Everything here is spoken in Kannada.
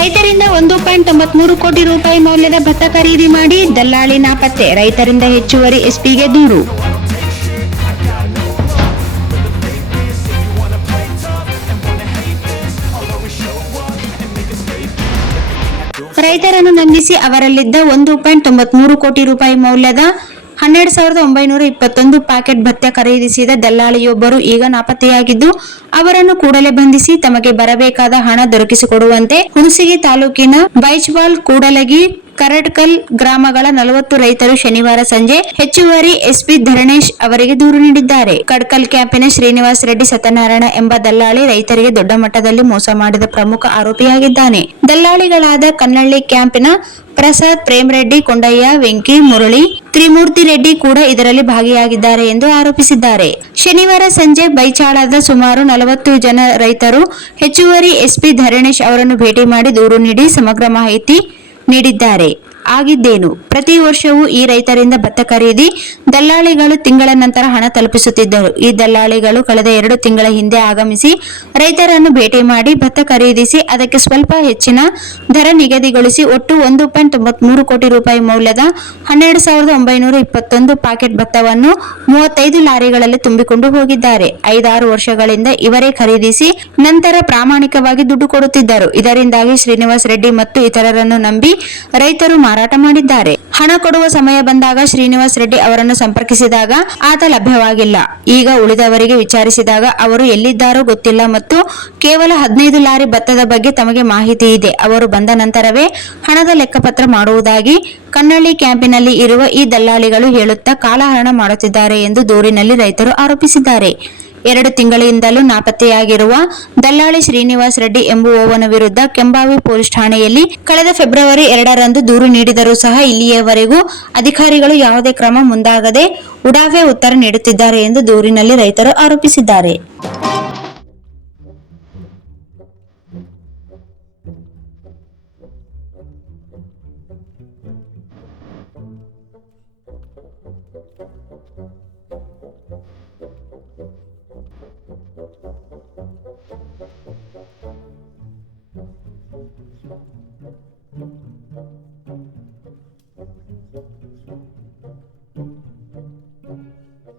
ರೈತರಿಂದ 1.93 ಕೋಟಿ ರೂಪಾಯಿ ಮೌಲ್ಯದ ಭತ್ತ ಖರೀದಿ ಮಾಡಿ ದಲ್ಲಾಳಿ ನಾಪತ್ತೆ. ರೈತರಿಂದ ಹೆಚ್ಚುವರಿ ಎಸ್ಪಿಗೆ ದೂರು. ರೈತರನ್ನು ನಂಬಿಸಿ ಅವರಲ್ಲಿದ್ದ 1.93 ಕೋಟಿ ರೂಪಾಯಿ ಮೌಲ್ಯದ 12,921 ಪ್ಯಾಕೆಟ್ ಭತ್ತ ಖರೀದಿಸಿದ ದಲ್ಲಾಳಿಯೊಬ್ಬರು ಈಗ ನಾಪತ್ತೆಯಾಗಿದ್ದು, ಅವರನ್ನು ಕೂಡಲೇ ಬಂಧಿಸಿ ತಮಗೆ ಬರಬೇಕಾದ ಹಣ ದೊರಕಿಸಿಕೊಡುವಂತೆ ಹುಣಸಗಿ ತಾಲೂಕಿನ ಬೈಚ್ವಾಲ್, ಕೂಡಲಗಿ, ಕರಟ್ಕಲ್ ಗ್ರಾಮಗಳ 40 ರೈತರು ಶನಿವಾರ ಸಂಜೆ ಹೆಚ್ಚುವರಿ ಎಸ್ಪಿ ಧರಣೇಶ್ ಅವರಿಗೆ ದೂರು ನೀಡಿದ್ದಾರೆ. ಕಡ್ಕಲ್ ಕ್ಯಾಂಪಿನ ಶ್ರೀನಿವಾಸ್ ರೆಡ್ಡಿ ಸತ್ಯನಾರಾಯಣ ಎಂಬ ದಲ್ಲಾಳಿ ರೈತರಿಗೆ ದೊಡ್ಡ ಮಟ್ಟದಲ್ಲಿ ಮೋಸ ಮಾಡಿದ ಪ್ರಮುಖ ಆರೋಪಿಯಾಗಿದ್ದಾನೆ. ದಲ್ಲಾಳಿಗಳಾದ ಕನ್ನಳ್ಳಿ ಕ್ಯಾಂಪಿನ ಪ್ರಸಾದ್, ಪ್ರೇಮ್ ರೆಡ್ಡಿ, ಕೊಂಡಯ್ಯ, ವೆಂಕಿ, ಮುರಳಿ, ತ್ರಿಮೂರ್ತಿ ರೆಡ್ಡಿ ಕೂಡ ಇದರಲ್ಲಿ ಭಾಗಿಯಾಗಿದ್ದಾರೆ ಎಂದು ಆರೋಪಿಸಿದ್ದಾರೆ. ಶನಿವಾರ ಸಂಜೆ ಬೈಚಾಳದ ಸುಮಾರು 40 ಜನ ರೈತರು ಹೆಚ್ಚುವರಿ ಎಸ್ಪಿ ಧರಣೇಶ್ ಅವರನ್ನು ಭೇಟಿ ಮಾಡಿ ದೂರು ನೀಡಿ ಸಮಗ್ರ ಮಾಹಿತಿ ನೀಡಿದ್ದಾರೆ. ಆಗಿದ್ದೇನು? ಪ್ರತಿ ವರ್ಷವೂ ಈ ರೈತರಿಂದ ಭತ್ತ ಖರೀದಿ ದಲ್ಲಾಳಿಗಳು ತಿಂಗಳ ನಂತರ ಹಣ ತಲುಪಿಸುತ್ತಿದ್ದರು. ಈ ದಲ್ಲಾಳಿಗಳು ಕಳೆದ 2 ತಿಂಗಳ ಹಿಂದೆ ಆಗಮಿಸಿ ರೈತರನ್ನು ಭೇಟಿ ಮಾಡಿ ಭತ್ತ ಖರೀದಿಸಿ ಅದಕ್ಕೆ ಸ್ವಲ್ಪ ಹೆಚ್ಚಿನ ದರ ನಿಗದಿಗೊಳಿಸಿ ಒಟ್ಟು 1.93 ಕೋಟಿ ರೂಪಾಯಿ ಮೌಲ್ಯದ 12,921 ಪ್ಯಾಕೆಟ್ ಭತ್ತವನ್ನು 35 ಲಾರಿಗಳಲ್ಲಿ ತುಂಬಿಕೊಂಡು ಹೋಗಿದ್ದಾರೆ. 5-6 ವರ್ಷಗಳಿಂದ ಇವರೇ ಖರೀದಿಸಿ ನಂತರ ಪ್ರಾಮಾಣಿಕವಾಗಿ ದುಡ್ಡು ಕೊಡುತ್ತಿದ್ದರು. ಇದರಿಂದಾಗಿ ಶ್ರೀನಿವಾಸ್ ರೆಡ್ಡಿ ಮತ್ತು ಇತರರನ್ನು ನಂಬಿ ರೈತರು ಮಾರಾಟ ಮಾಡಿದ್ದಾರೆ. ಹಣ ಕೊಡುವ ಸಮಯ ಬಂದಾಗ ಶ್ರೀನಿವಾಸ್ ರೆಡ್ಡಿ ಅವರನ್ನು ಸಂಪರ್ಕಿಸಿದಾಗ ಆತ ಲಭ್ಯವಾಗಿಲ್ಲ. ಈಗ ಉಳಿದವರಿಗೆ ವಿಚಾರಿಸಿದಾಗ ಅವರು ಎಲ್ಲಿದ್ದಾರೋ ಗೊತ್ತಿಲ್ಲ ಮತ್ತು ಕೇವಲ 15 ಲಾರಿ ಭತ್ತದ ಬಗ್ಗೆ ತಮಗೆ ಮಾಹಿತಿ ಇದೆ. ಅವರು ಬಂದ ನಂತರವೇ ಹಣದ ಲೆಕ್ಕಪತ್ರ ಮಾಡುವುದಾಗಿ ಕನ್ನಳ್ಳಿ ಕ್ಯಾಂಪಿನಲ್ಲಿ ಇರುವ ಈ ದಲ್ಲಾಳಿಗಳು ಹೇಳುತ್ತಾ ಕಾಲಹರಣ ಮಾಡುತ್ತಿದ್ದಾರೆ ಎಂದು ದೂರಿನಲ್ಲಿ ರೈತರು ಆರೋಪಿಸಿದ್ದಾರೆ. 2 ತಿಂಗಳಿಂದಲೂ ನಾಪತ್ತೆಯಾಗಿರುವ ದಲ್ಲಾಳಿ ಶ್ರೀನಿವಾಸ್ ರೆಡ್ಡಿ ಎಂಬುವವನ ವಿರುದ್ಧ ಕೆಂಬಾವಿ ಪೊಲೀಸ್ ಠಾಣೆಯಲ್ಲಿ ಕಳೆದ ಫೆಬ್ರವರಿ 2ರಂದು ದೂರು ನೀಡಿದರೂ ಸಹ ಇಲ್ಲಿಯವರೆಗೂ ಅಧಿಕಾರಿಗಳು ಯಾವುದೇ ಕ್ರಮ ಮುಂದಾಗದೆ ಉಡಾಫೆ ಉತ್ತರ ನೀಡುತ್ತಿದ್ದಾರೆ ಎಂದು ದೂರಿನಲ್ಲಿ ರೈತರು ಆರೋಪಿಸಿದ್ದಾರೆ.